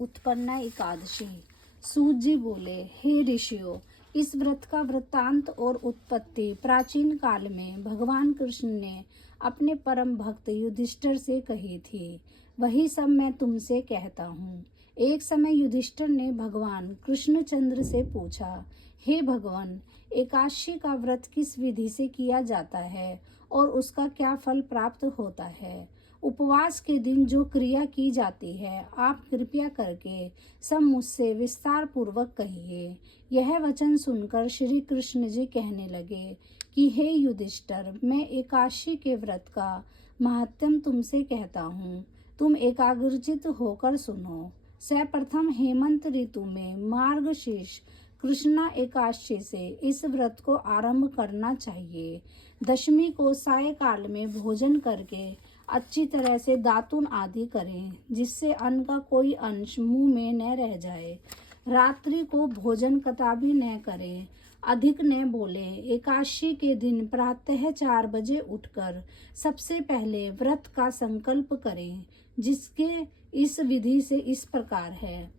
उत्पन्ना एकादशी। सूत जी बोले, हे ऋषियों, इस व्रत का वृत्तांत और उत्पत्ति प्राचीन काल में भगवान कृष्ण ने अपने परम भक्त युधिष्ठिर से कही थी। वही सब मैं तुमसे कहता हूँ। एक समय युधिष्ठिर ने भगवान कृष्णचंद्र से पूछा, हे भगवान, एकादशी का व्रत किस विधि से किया जाता है और उसका क्या फल प्राप्त होता है? उपवास के दिन जो क्रिया की जाती है, आप कृपया करके सब मुझसे विस्तार पूर्वक कहिए। यह वचन सुनकर श्री कृष्ण जी कहने लगे कि हे युधिष्ठिर, मैं एकादशी के व्रत का महात्म्य तुमसे कहता हूँ। तुम एकाग्रचित होकर सुनो। सर्वप्रथम हेमंत ऋतु में मार्गशीर्ष कृष्णा एकादशी से इस व्रत को आरंभ करना चाहिए। दशमी को सायंकाल में भोजन करके अच्छी तरह से दातुन आदि करें, जिससे अन्न का कोई अंश मुंह में न रह जाए। रात्रि को भोजन कदापि न करें, अधिक न बोले। एकादशी के दिन प्रातः 4 बजे उठकर सबसे पहले व्रत का संकल्प करें, जिसके इस विधि से इस प्रकार है।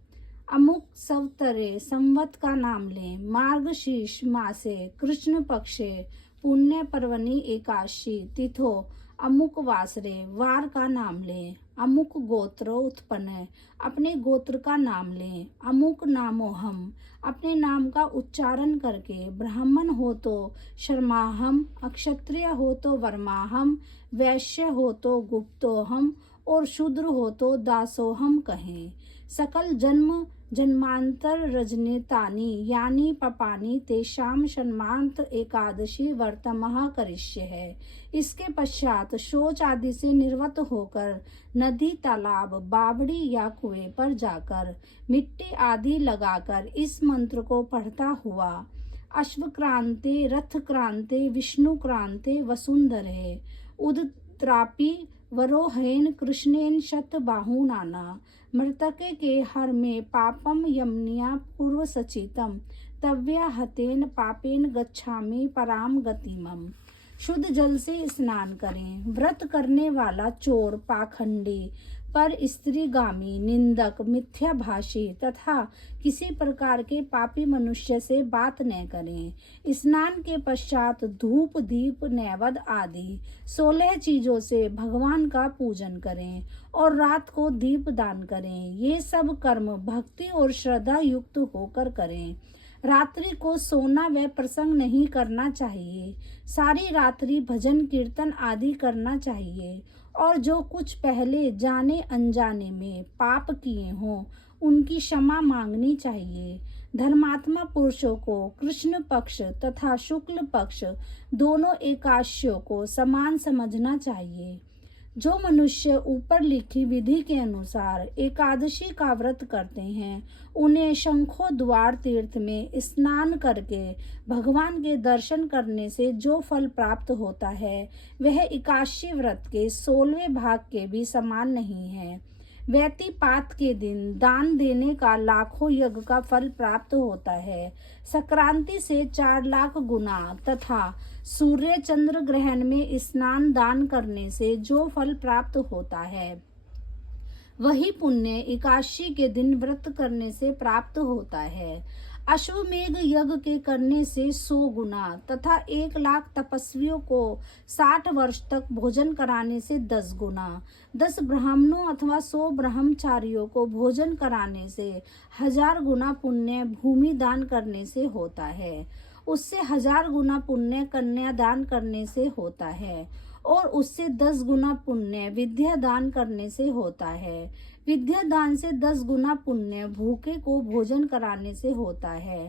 अमुक सवतरे संवत का नाम लें। मार्गशीर्ष मासे कृष्ण पक्षे पुण्य पर्वणि एकादशी तिथो अमुक वासरे वार का नाम लें। अमुक गोत्र उत्पन्न अपने गोत्र का नाम लें। अमुक नामोहम अपने नाम का उच्चारण करके, ब्राह्मण हो तो शर्माहम, अक्षत्रिय हो तो वर्माहम, वैश्य हो तो गुप्तोहम और शूद्र हो तो दासोहम कहें। सकल जन्म जन्मांतर रजनीतानि यानी पपानी तेषाम शन्मांत एकादशी वर्तमः करिष्य है। इसके पश्चात शौच आदि से निर्वत होकर नदी, तालाब, बावड़ी या कुएं पर जाकर मिट्टी आदि लगाकर इस मंत्र को पढ़ता हुआ अश्वक्रांते रथक्रांते विष्णुक्रांते वसुंधरे उद्त्रापि वरोहेन कृष्णेन शतबाहुनाना मृतके के हर में पापम यमनिया पूर्व सचितम तव्या हतेन पापेन गच्छामि पराम गतिमम। शुद्ध जल से स्नान करें। व्रत करने वाला चोर, पाखंडी, पर स्त्रीगामी, निंदक, मिथ्याभाषी तथा किसी प्रकार के पापी मनुष्य से बात न करें। स्नान के पश्चात धूप, दीप, नैवेद्य आदि 16 चीजों से भगवान का पूजन करें और रात को दीप दान करें। ये सब कर्म भक्ति और श्रद्धा युक्त होकर करें। रात्रि को सोना व प्रसंग नहीं करना चाहिए। सारी रात्रि भजन कीर्तन आदि करना चाहिए और जो कुछ पहले जाने अनजाने में पाप किए हों उनकी क्षमा मांगनी चाहिए। धर्मात्मा पुरुषों को कृष्ण पक्ष तथा शुक्ल पक्ष दोनों एकादशियों को समान समझना चाहिए। जो मनुष्य ऊपर लिखी विधि के अनुसार एकादशी का व्रत करते हैं, उन्हें शंखो द्वार तीर्थ में स्नान करके भगवान के दर्शन करने से जो फल प्राप्त होता है, वह एकादशी व्रत के 16वें भाग के भी समान नहीं है। व्यतिपात के दिन दान देने का लाखों यज्ञ का फल प्राप्त होता है। संक्रांति से 4 लाख गुना तथा सूर्य चंद्र ग्रहण में स्नान दान करने से जो फल प्राप्त होता है, वही पुण्य एकादशी के दिन व्रत करने से प्राप्त होता है। अश्वमेघ यज्ञ के करने से 100 गुना तथा 1 लाख तपस्वियों को 60 वर्ष तक भोजन कराने से 10 गुना, 10 ब्राह्मणों अथवा 100 ब्रह्मचारियों को भोजन कराने से 1000 गुना पुण्य भूमि दान करने से होता है। उससे 1000 गुना पुण्य कन्या दान करने से होता है और उससे 10 गुना पुण्य विद्या दान करने से होता है। विद्या दान से 10 गुना पुण्य भूखे को भोजन कराने से होता है।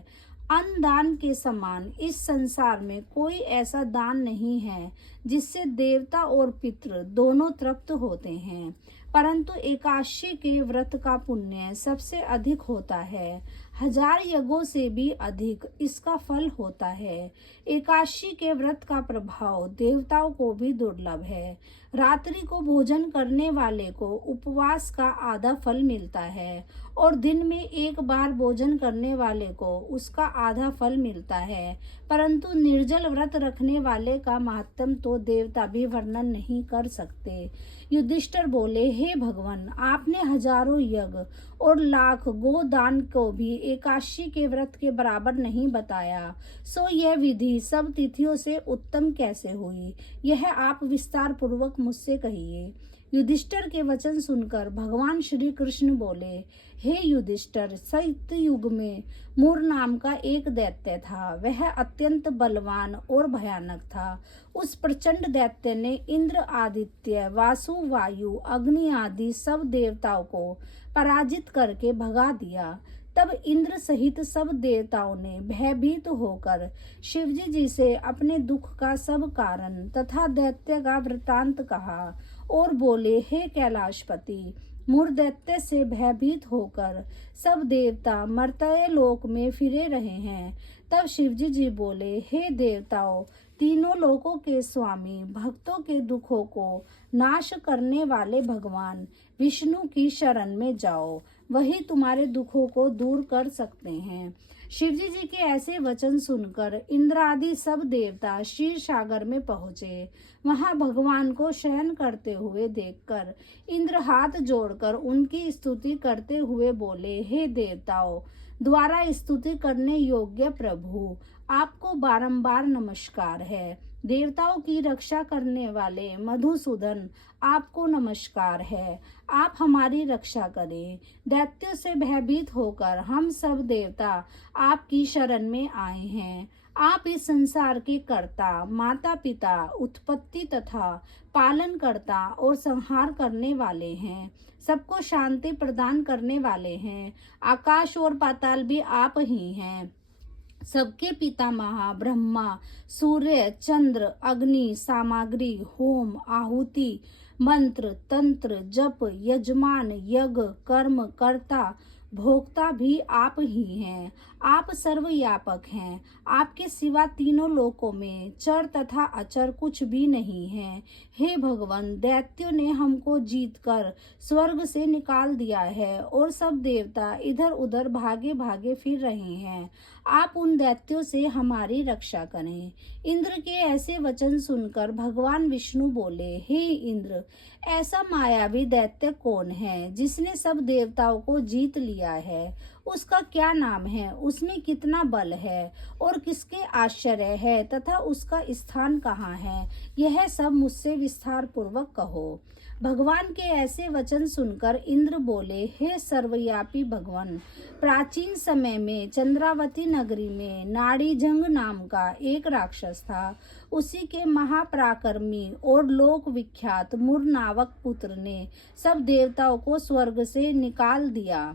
अन्न दान के समान इस संसार में कोई ऐसा दान नहीं है जिससे देवता और पितृ दोनों तृप्त होते हैं, परंतु एकादशी के व्रत का पुण्य सबसे अधिक होता है। 1000 यज्ञों से भी अधिक इसका फल होता है। एकादशी के व्रत का प्रभाव देवताओं को भी दुर्लभ है। रात्रि को भोजन करने वाले को उपवास का आधा फल मिलता है और दिन में 1 बार भोजन करने वाले को उसका आधा फल मिलता है, परंतु निर्जल व्रत रखने वाले का महात्म तो देवता भी वर्णन नहीं कर सकते। युधिष्ठिर बोले, हे भगवान, आपने हजारों यज्ञ और लाख गोदान को भी एकादशी के व्रत के बराबर नहीं बताया, सो यह विधि सब तिथियों से उत्तम कैसे हुई, यह आप विस्तार पूर्वक मुझसे कहिए। युधिष्ठिर के वचन सुनकर भगवान श्री कृष्ण बोले, हे युधिष्ठिर, सत्य युग में मूर नाम का एक दैत्य था। वह अत्यंत बलवान और भयानक था। उस प्रचंड दैत्य ने इंद्र, आदित्य, वासु, वायु, अग्नि आदि सब देवताओं को पराजित करके भगा दिया। तब इंद्र सहित सब देवताओं ने भयभीत होकर शिवजी जी से अपने दुख का सब कारण तथा दैत्य का वृतांत कहा और बोले, हे कैलाशपति, मूर दैत्य से भयभीत होकर सब देवता मर्त्य लोक में फिरे रहे हैं। तब शिवजी जी बोले, हे देवताओं, तीनों लोकों के स्वामी, भक्तों के दुखों को नाश करने वाले भगवान विष्णु की शरण में जाओ, वही तुम्हारे दुखों को दूर कर सकते हैं। शिवजी जी के ऐसे वचन सुनकर इंद्र आदि सब देवता क्षीर सागर में पहुंचे। वहां भगवान को शयन करते हुए देखकर इंद्र हाथ जोड़कर उनकी स्तुति करते हुए बोले, हे देवताओं, द्वारा स्तुति करने योग्य प्रभु, आपको बारंबार नमस्कार है। देवताओं की रक्षा करने वाले मधुसूदन, आपको नमस्कार है। आप हमारी रक्षा करें। दैत्यों से भयभीत होकर हम सब देवता आपकी शरण में आए हैं। आप इस संसार के कर्ता, माता पिता, उत्पत्ति तथा पालन करता और संहार करने वाले हैं। सबको शांति प्रदान करने वाले हैं। आकाश और पाताल भी आप ही हैं। सबके पितामह ब्रह्मा, सूर्य, चंद्र, अग्नि, सामग्री, होम, आहुति, मंत्र, तंत्र, जप, यजमान, यज्ञ, कर्म, कर्ता, भोक्ता भी आप ही हैं। आप सर्वव्यापक हैं। आपके सिवा तीनों लोकों में चर तथा अचर कुछ भी नहीं है। हे भगवान, दैत्यों ने हमको जीतकर स्वर्ग से निकाल दिया है और सब देवता इधर उधर भागे भागे फिर रहे हैं। आप उन दैत्यों से हमारी रक्षा करें। इंद्र के ऐसे वचन सुनकर भगवान विष्णु बोले, हे इंद्र, ऐसा मायावी दैत्य कौन है जिसने सब देवताओं को जीत लिया है? उसका क्या नाम है? उसमें कितना बल है और किसके आश्चर्य है तथा उसका स्थान कहाँ है? यह सब मुझसे विस्तार पूर्वक कहो। भगवान के ऐसे वचन सुनकर इंद्र बोले, हे सर्वव्यापी भगवान, प्राचीन समय में चंद्रावती नगरी में नाड़ीजंग नाम का एक राक्षस था। उसी के महापराक्रमी और लोक विख्यात मूर नामक पुत्र ने सब देवताओं को स्वर्ग से निकाल दिया,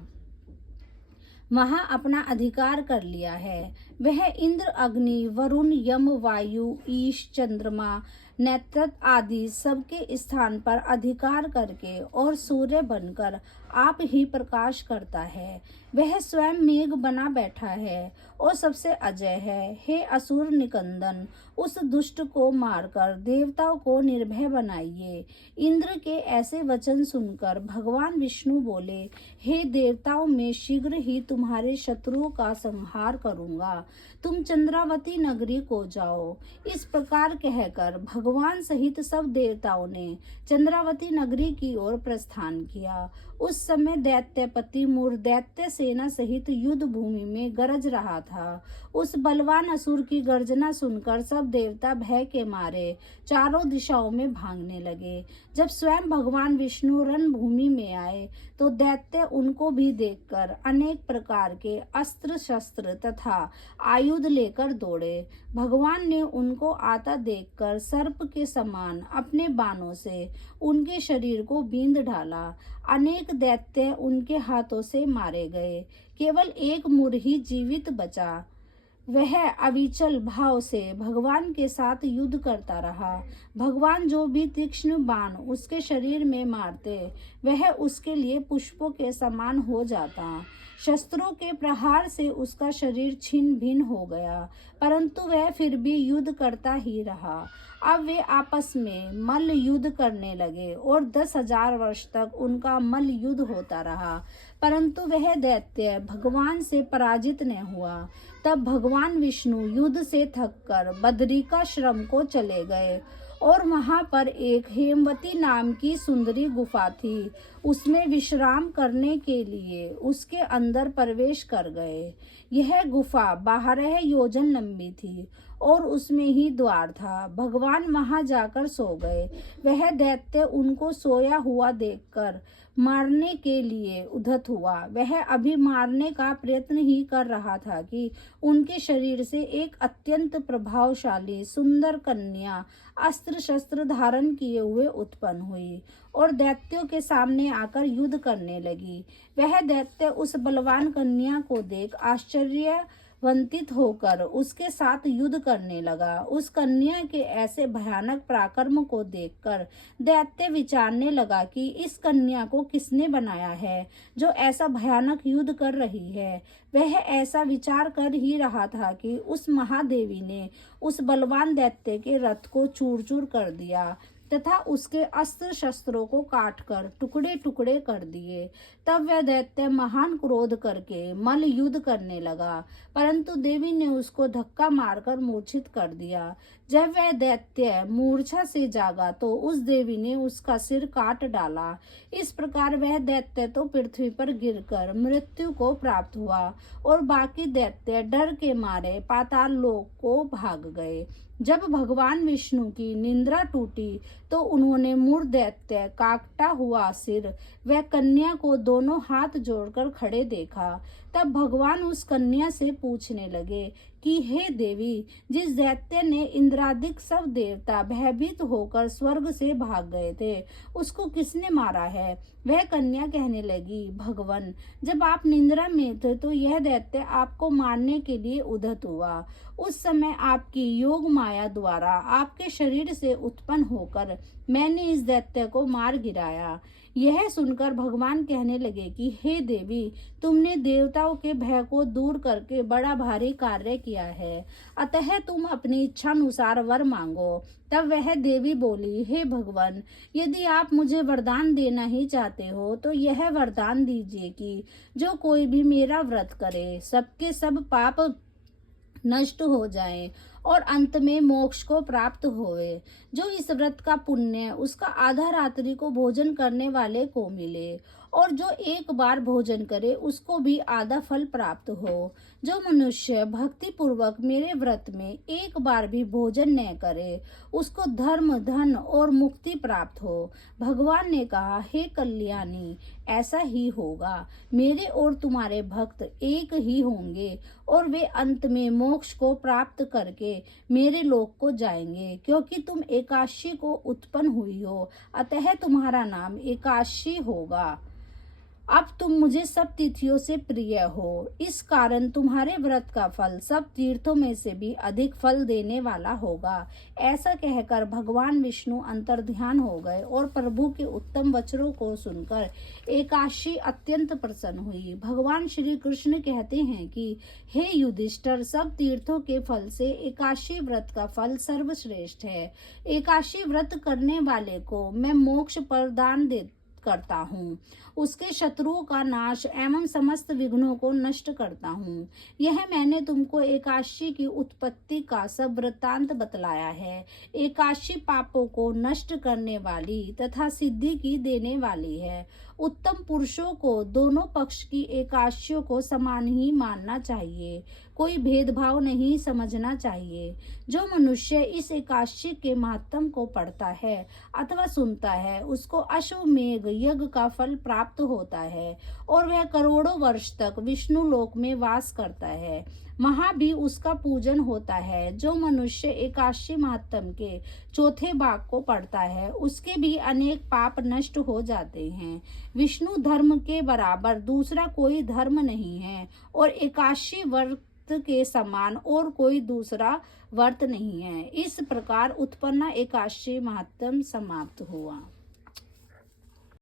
वहां अपना अधिकार कर लिया है। वह इंद्र, अग्नि, वरुण, यम, वायु, ईश, चंद्रमा, नैत्रत आदि सबके स्थान पर अधिकार करके और सूर्य बनकर आप ही प्रकाश करता है। वह स्वयं मेघ बना बैठा है और सबसे अजय है। हे असुर निकंदन, उस दुष्ट को मारकर देवताओं को निर्भय बनाइए। इंद्र के ऐसे वचन सुनकर भगवान विष्णु बोले, हे देवताओं, मैं शीघ्र ही तुम्हारे शत्रुओं का संहार करूंगा। तुम चंद्रावती नगरी को जाओ। इस प्रकार कहकर भगवान सहित सब देवताओं ने चंद्रावती नगरी की ओर प्रस्थान किया। उस समय दैत्यपति मूर दैत्य सेना सहित युद्ध भूमि में गरज रहा था। उस बलवान असुर की गर्जना सुनकर सब देवता भय के मारे चारों दिशाओं में भागने लगे। जब स्वयं भगवान विष्णु रणभूमि में आए तो दैत्य उनको भी देखकर अनेक प्रकार के अस्त्र शस्त्र तथा आयुध लेकर दौड़े। भगवान ने उनको आता देखकर सर्प के समान अपने बाणों से उनके शरीर को बींध डाला। अनेक दैत्य उनके हाथों से मारे गए। केवल एक मूर ही जीवित बचा। वह अविचल भाव से भगवान के साथ युद्ध करता रहा। भगवान जो भी तीक्ष्ण बाण उसके शरीर में मारते, वह उसके लिए पुष्पों के समान हो जाता। शस्त्रों के प्रहार से उसका शरीर छिन्न भिन्न हो गया, परंतु वह फिर भी युद्ध करता ही रहा। अब वे आपस में मल्ल युद्ध करने लगे और 10,000 वर्ष तक उनका मल्ल युद्ध होता रहा, परंतु वह दैत्य भगवान से पराजित न हुआ। तब भगवान विष्णु युद्ध से थककर बदरिकाश्रम को चले गए और वहां पर एक हेमवती नाम की सुंदरी गुफा थी। उसमें विश्राम करने के लिए उसके अंदर प्रवेश कर गए। यह गुफा 12 योजन लंबी थी और उसमें ही द्वार था। भगवान वहां जाकर सो गए। वह दैत्य उनको सोया हुआ देखकर मारने के लिए उद्यत हुआ। वह अभी मारने का प्रयत्न ही कर रहा था कि उनके शरीर से एक अत्यंत प्रभावशाली सुंदर कन्या अस्त्र शस्त्र धारण किए हुए उत्पन्न हुई और दैत्यों के सामने आकर युद्ध करने लगी। वह दैत्य उस बलवान कन्या को देख आश्चर्यवंतित होकर उसके साथ युद्ध करने लगा। उस कन्या के ऐसे भयानक पराक्रम को देखकर दैत्य विचारने लगा कि इस कन्या को किसने बनाया है जो ऐसा भयानक युद्ध कर रही है। वह ऐसा विचार कर ही रहा था कि उस महादेवी ने उस बलवान दैत्य के रथ को चूर चूर कर दिया तथा उसके अस्त्र शस्त्रों को काटकर टुकड़े टुकड़े कर दिए। तब वह दैत्य महान क्रोध करके मल्ल युद्ध करने लगा, परंतु देवी ने उसको धक्का मारकर मूर्छित कर दिया। जब वह दैत्य मूर्छा से जागा तो उस देवी ने उसका सिर काट डाला। इस प्रकार वह दैत्य तो पृथ्वी पर गिरकर मृत्यु को प्राप्त हुआ और बाकी दैत्य डर के मारे पाताल लोक को भाग गए। जब भगवान विष्णु की निंद्रा टूटी तो उन्होंने मूढ़ दैत्य काटा हुआ सिर व कन्या को दोनों हाथ जोड़कर खड़े देखा। तब भगवान उस कन्या से पूछने लगे कि हे देवी, जिस दैत्य ने इंद्रादिक सब देवता भयभीत होकर स्वर्ग से भाग गए थे, उसको किसने मारा है? वह कन्या कहने लगी, भगवान, जब आप निंद्रा में थे तो यह दैत्य आपको मारने के लिए उद्यत हुआ। उस समय आपकी योग माया द्वारा आपके शरीर से उत्पन्न होकर मैंने इस दैत्य को मार गिराया। यह सुनकर भगवान कहने लगे कि हे देवी, तुमने देवताओं के भय को दूर करके बड़ा भारी कार्य किया है, अतः तुम अपनी इच्छानुसार वर मांगो। तब वह देवी बोली, हे भगवान, यदि आप मुझे वरदान देना ही चाहते हो तो यह वरदान दीजिए कि जो कोई भी मेरा व्रत करे सबके सब पाप नष्ट हो जाएं और अंत में मोक्ष को प्राप्त होवे। जो इस व्रत का पुण्य उसका आधा रात्रि को भोजन करने वाले को मिले और जो एक बार भोजन करे उसको भी आधा फल प्राप्त हो। जो मनुष्य भक्ति पूर्वक मेरे व्रत में एक बार भी भोजन न करे उसको धर्म, धन और मुक्ति प्राप्त हो। भगवान ने कहा, हे कल्याणी, ऐसा ही होगा। मेरे और तुम्हारे भक्त एक ही होंगे और वे अंत में मोक्ष को प्राप्त करके मेरे लोक को जाएंगे। क्योंकि तुम एकादशी को उत्पन्न हुई हो, अतः तुम्हारा नाम एकादशी होगा। अब तुम मुझे सब तिथियों से प्रिय हो, इस कारण तुम्हारे व्रत का फल सब तीर्थों में से भी अधिक फल देने वाला होगा। ऐसा कहकर भगवान विष्णु अंतर्ध्यान हो गए और प्रभु के उत्तम वचनों को सुनकर एकादशी अत्यंत प्रसन्न हुई। भगवान श्री कृष्ण कहते हैं कि हे युधिष्ठिर, सब तीर्थों के फल से एकादशी व्रत का फल सर्वश्रेष्ठ है। एकादशी व्रत करने वाले को मैं मोक्ष प्रदान करता हूँ, उसके शत्रुओं का नाश एवं समस्त विघ्नों को नष्ट करता हूँ। यह मैंने तुमको एकादशी की उत्पत्ति का सब वृत्तांत बतलाया है। एकादशी पापों को नष्ट करने वाली तथा सिद्धि की देने वाली है। उत्तम पुरुषों को दोनों पक्ष की एकादशियों को समान ही मानना चाहिए, कोई भेदभाव नहीं समझना चाहिए। जो मनुष्य इस एकादशी के महात्म को पढ़ता है अथवा सुनता है उसको अश्वमेघ यज्ञ का फल प्राप्त होता है और वह करोड़ों वर्ष तक विष्णु लोक में वास करता है। वहां भी उसका पूजन होता है। जो मनुष्य एकादशी महात्म के चौथे भाग को पढ़ता है उसके भी अनेक पाप नष्ट हो जाते हैं। विष्णु धर्म के बराबर दूसरा कोई धर्म नहीं है और एकादशी व्रत के समान और कोई दूसरा व्रत नहीं है। इस प्रकार उत्पन्न एकादशी महात्म समाप्त हुआ।